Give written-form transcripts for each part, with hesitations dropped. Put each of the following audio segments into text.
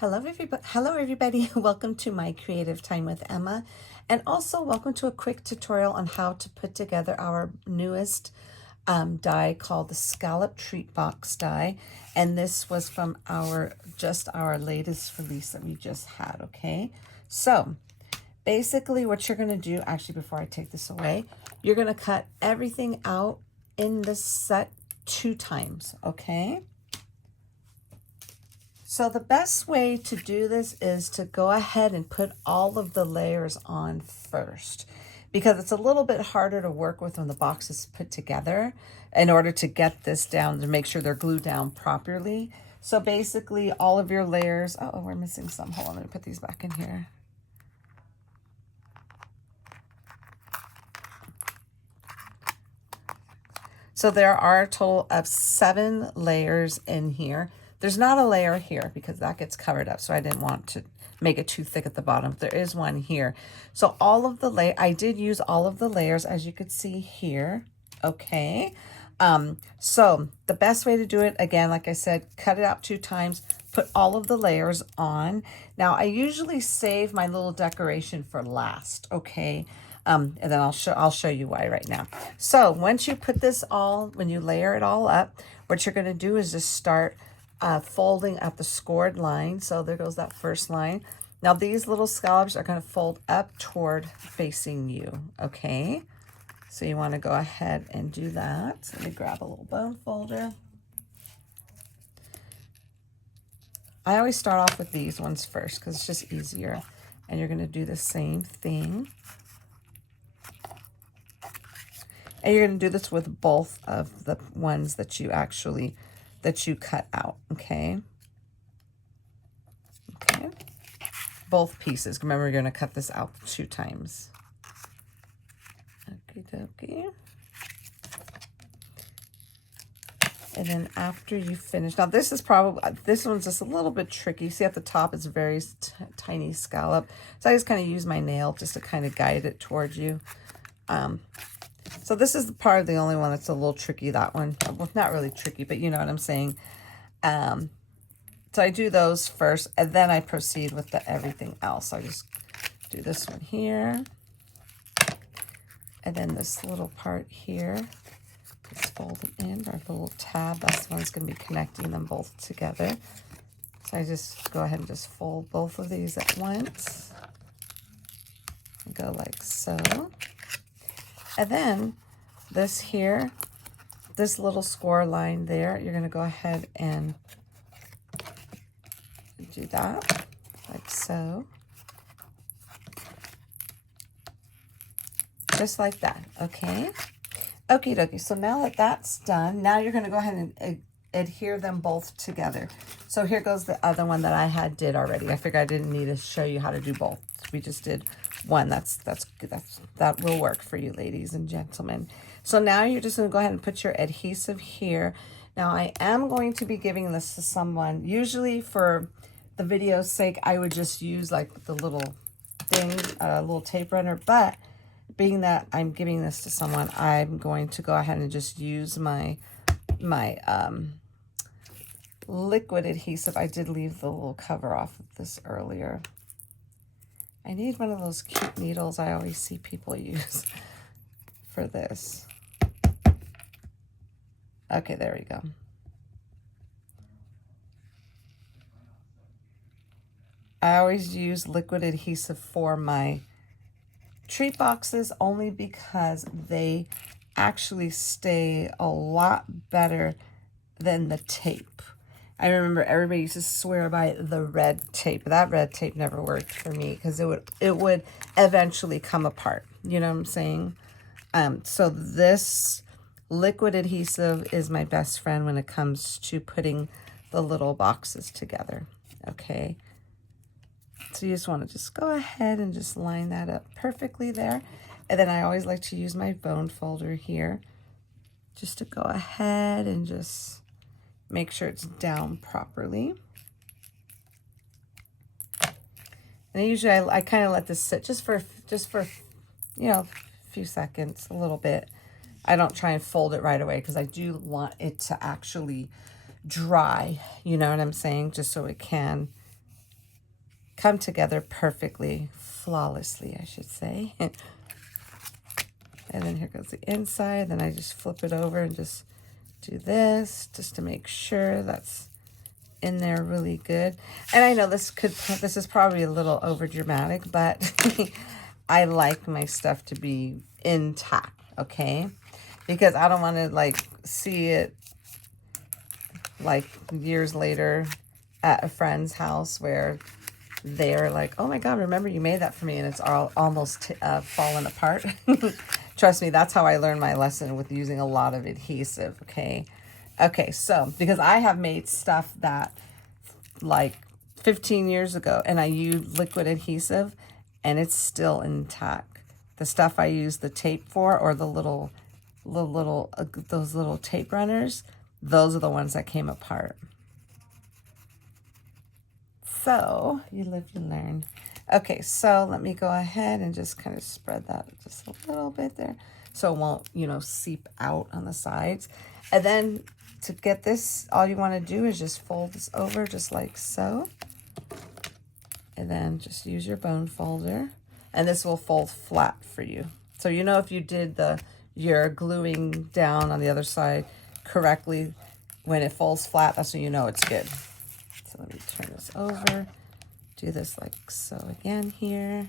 Hello everybody. Welcome to my creative time with Emma, and also welcome to a quick tutorial on how to put together our newest die called the Scallop Treat Box Die. And this was from our latest release that we just had. Okay, so basically what you're going to do, actually before I take this away, you're going to cut everything out in this set 2 times. Okay, so the best way to do this is to go ahead and put all of the layers on first, because it's a little bit harder to work with when the box is put together in order to get this down, to make sure they're glued down properly. So basically all of your layers, oh, we're missing some. Hold on, let me put these back in here. So there are a total of 7 layers in here. There's not a layer here because that gets covered up, so I didn't want to make it too thick at the bottom. There is one here. So all of the I did use all of the layers, as you could see here. Okay. So the best way to do it, again, like I said, cut it out 2 times, put all of the layers on. Now I usually save my little decoration for last. Okay. And then I'll show you why right now. So once you put this all, when you layer it all up, what you're going to do is just start folding at the scored line. So there goes that first line. Now these little scallops are going to fold up toward facing you. Okay, so you want to go ahead and do that. Let me grab a little bone folder. I always start off with these ones first because it's just easier, and you're going to do the same thing. And you're going to do this with both of the ones that you cut out. Okay. Okay. Both pieces. Remember, you're going to cut this out 2 times. Okie dokie. And then after you finish, now this one's just a little bit tricky. See at the top, it's very tiny scallop. So I just kind of use my nail just to kind of guide it towards you. So this is probably the only one that's a little tricky, that one. Well, not really tricky, but you know what I'm saying. So I do those first, and then I proceed with everything else. I just do this one here. And then this little part here, just fold it in, or the little tab. That's the one that's going to be connecting them both together. So I just go ahead and just fold both of these at once. And go like so. And then this here, this little score line there, you're going to go ahead and do that, like so. Just like that, okay? Okie dokie, so now that that's done, now you're going to go ahead and adhere them both together. So here goes the other one that I did already. I figured I didn't need to show you how to do both. We just did one. That will work for you, ladies and gentlemen. So now you're just going to go ahead and put your adhesive here. Now I am going to be giving this to someone. Usually for the video's sake, I would just use like the little thing, a little tape runner, but being that I'm giving this to someone, I'm going to go ahead and just use my liquid adhesive. I did leave the little cover off of this earlier. I need one of those cute needles I always see people use for this. Okay, there we go. I always use liquid adhesive for my treat boxes only because they actually stay a lot better than the tape. I remember everybody used to swear by the red tape. That red tape never worked for me because it would eventually come apart. You know what I'm saying? So this liquid adhesive is my best friend when it comes to putting the little boxes together. Okay. So you just want to just go ahead and just line that up perfectly there. And then I always like to use my bone folder here just to go ahead and just make sure it's down properly. And usually I kind of let this sit just for you know, a few seconds, a little bit. I don't try and fold it right away because I do want it to actually dry, you know what I'm saying, just so it can come together perfectly, flawlessly, I should say. And then here goes the inside. Then I just flip it over and just do this just to make sure that's in there really good. And I know this is probably a little over dramatic, but I like my stuff to be intact, okay? Because I don't want to like see it like years later at a friend's house where they're like, oh my God, remember you made that for me, and it's all almost fallen apart. Trust me, that's how I learned my lesson with using a lot of adhesive, okay? Okay, so because I have made stuff that like 15 years ago and I used liquid adhesive and it's still intact. The stuff I use the tape for, or those little tape runners, those are the ones that came apart. So you live, you learn. Okay, so let me go ahead and just kind of spread that just a little bit there so it won't, you know, seep out on the sides. And then to get this, all you want to do is just fold this over just like so. And then just use your bone folder. And this will fold flat for you. So you know if you did your gluing down on the other side correctly, when it folds flat, that's when you know it's good. So let me turn this over. Do this like so again here.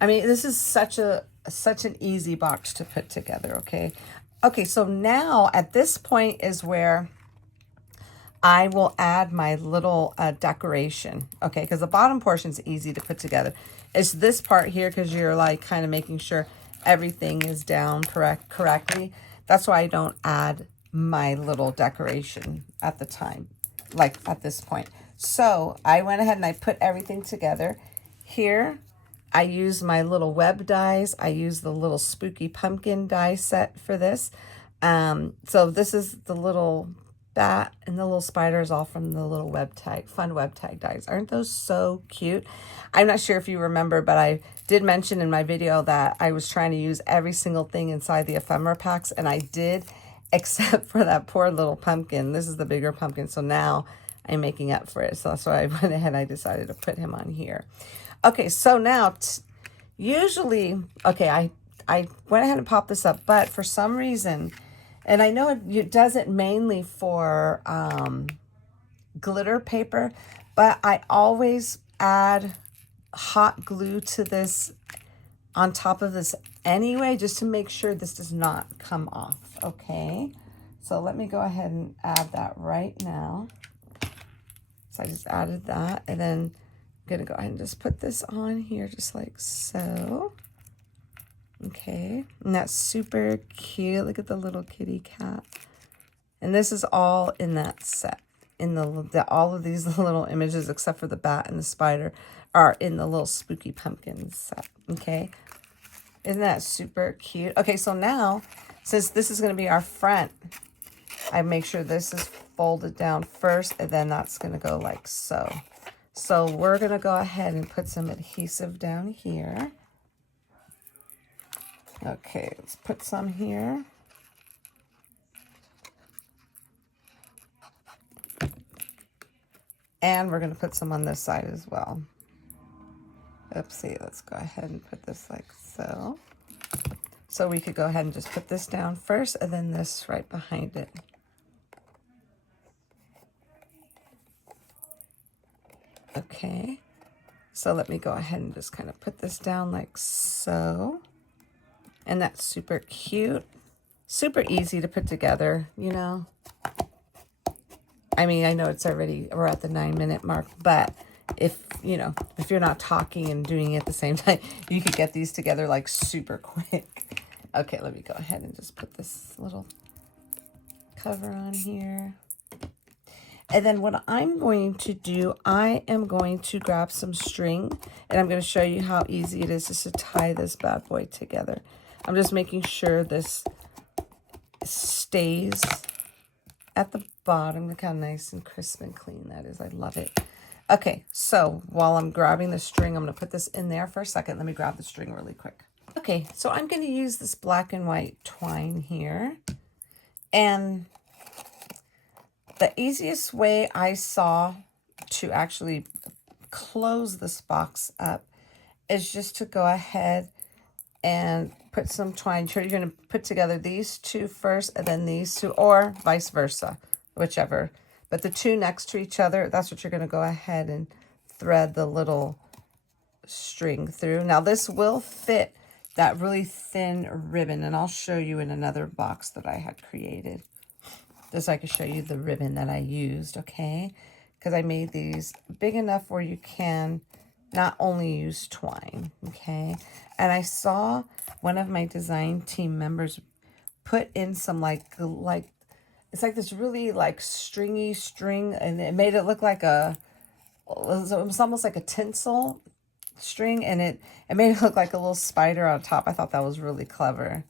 I mean, this is such an easy box to put together, okay? Okay, so now at this point is where I will add my little decoration, okay? Because the bottom portion is easy to put together. It's this part here because you're like kind of making sure everything is down correctly. That's why I don't add my little decoration at the time, like at this point. So I went ahead and I put everything together. Here, I use my little web dies. I use the little spooky pumpkin die set for this. So this is the little bat and the little spider is all from the little fun web tag dies. Aren't those so cute? I'm not sure if you remember, but I did mention in my video that I was trying to use every single thing inside the ephemera packs, and I did, except for that poor little pumpkin. This is the bigger pumpkin, so now I'm making up for it. So that's why I went ahead and I decided to put him on here. Okay, so now usually, okay, I went ahead and popped this up, but for some reason, and I know it does it mainly for glitter paper, but I always add hot glue to this on top of this anyway, just to make sure this does not come off, okay? So let me go ahead and add that right now. So I just added that, and then I'm gonna go ahead and just put this on here just like so. Okay, and that's super cute. Look at the little kitty cat. And this is all in that set. In all of these little images, except for the bat and the spider, are in the little spooky pumpkin set. Okay, isn't that super cute? Okay, so now, since this is going to be our front, I make sure this is folded down first, and then that's going to go like so. So we're going to go ahead and put some adhesive down here. Okay, let's put some here. And we're going to put some on this side as well. Oopsie, let's go ahead and put this like so. So we could go ahead and just put this down first and then this right behind it. Okay, so let me go ahead and just kind of put this down like so. And that's super cute, super easy to put together, you know. I mean, I know we're at the 9-minute mark, but if you're not talking and doing it at the same time, you could get these together like super quick. Okay, let me go ahead and just put this little cover on here. And then what I'm going to do, I am going to grab some string, and I'm going to show you how easy it is just to tie this bad boy together. I'm just making sure this stays at the bottom. Look how nice and crisp and clean that is. I love it. Okay, so while I'm grabbing the string, I'm going to put this in there for a second. Let me grab the string really quick. Okay, so I'm going to use this black and white twine here. And The easiest way I saw to actually close this box up is just to go ahead and put some twine. You're going to put together these two first and then these two, or vice versa, whichever. But the two next to each other, that's what you're going to go ahead and thread the little string through. Now this will fit that really thin ribbon, and I'll show you in another box that I had created. Just so I can show you the ribbon that I used, okay? Because I made these big enough where you can not only use twine, okay? And I saw one of my design team members put in some like it's like this really like stringy string, and it made it look like it was almost like a tinsel string, and it made it look like a little spider on top. I thought that was really clever.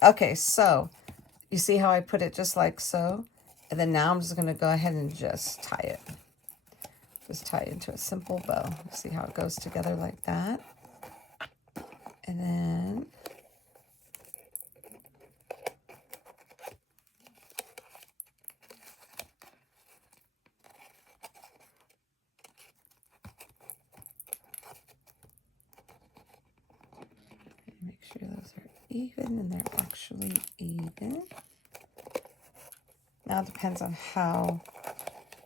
Okay, so you see how I put it just like so? And then now I'm just going to go ahead and just tie it. Just tie it into a simple bow. See how it goes together like that? And then make sure those are even, and they're actually even. Now it depends on how,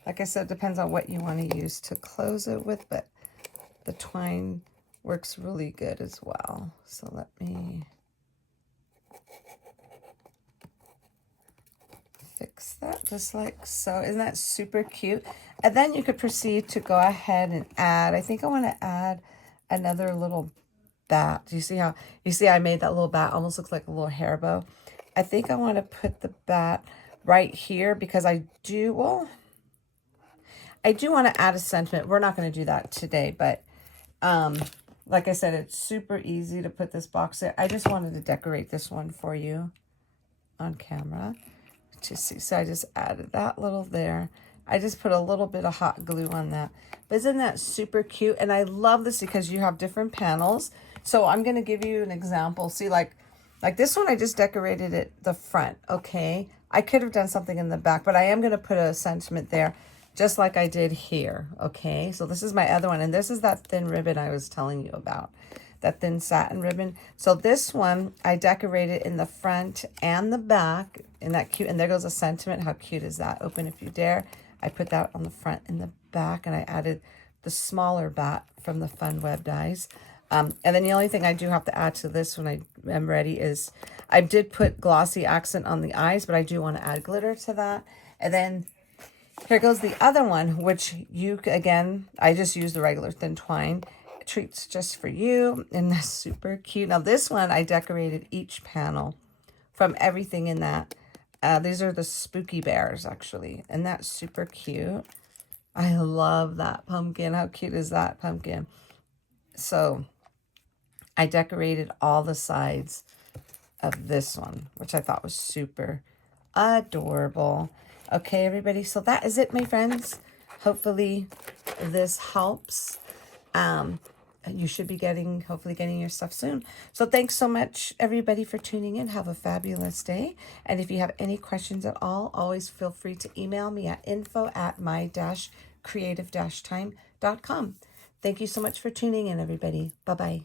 like I said, it depends on what you want to use to close it with, but the twine works really good as well. So let me fix that just like so. Isn't that super cute? And then you could proceed to go ahead and add, I think I want to add another little bat. Do you see how, you see I made that little bat, almost looks like a little hair bow. I think I want to put the bat right here because I do want to add a sentiment. We're not going to do that today, but like I said, it's super easy to put this box there. I just wanted to decorate this one for you on camera to see. So I just added that little there. I just put a little bit of hot glue on that. But isn't that super cute? And I love this because you have different panels. So I'm going to give you an example. See, like this one, I just decorated it the front, okay? I could have done something in the back, but I am going to put a sentiment there just like I did here, okay? So this is my other one, and this is that thin ribbon I was telling you about, that thin satin ribbon. So this one, I decorated in the front and the back, in that cute, and there goes a sentiment. How cute is that? Open if you dare. I put that on the front and the back, and I added the smaller bat from the Fun Web Dies. And then the only thing I do have to add to this when I am ready is I did put glossy accent on the eyes, but I do want to add glitter to that. And then here goes the other one, which you, again, I just used the regular thin twine. Treats just for you, and that's super cute. Now this one, I decorated each panel from everything in that. These are the spooky bears, actually, and that's super cute. I love that pumpkin. How cute is that pumpkin? So I decorated all the sides of this one, which I thought was super adorable. Okay, everybody, so that is it, my friends. Hopefully this helps. You should be hopefully getting your stuff soon. So thanks so much, everybody, for tuning in. Have a fabulous day. And if you have any questions at all, always feel free to email me at info@my-creative-time.com. Thank you so much for tuning in, everybody. Bye-bye.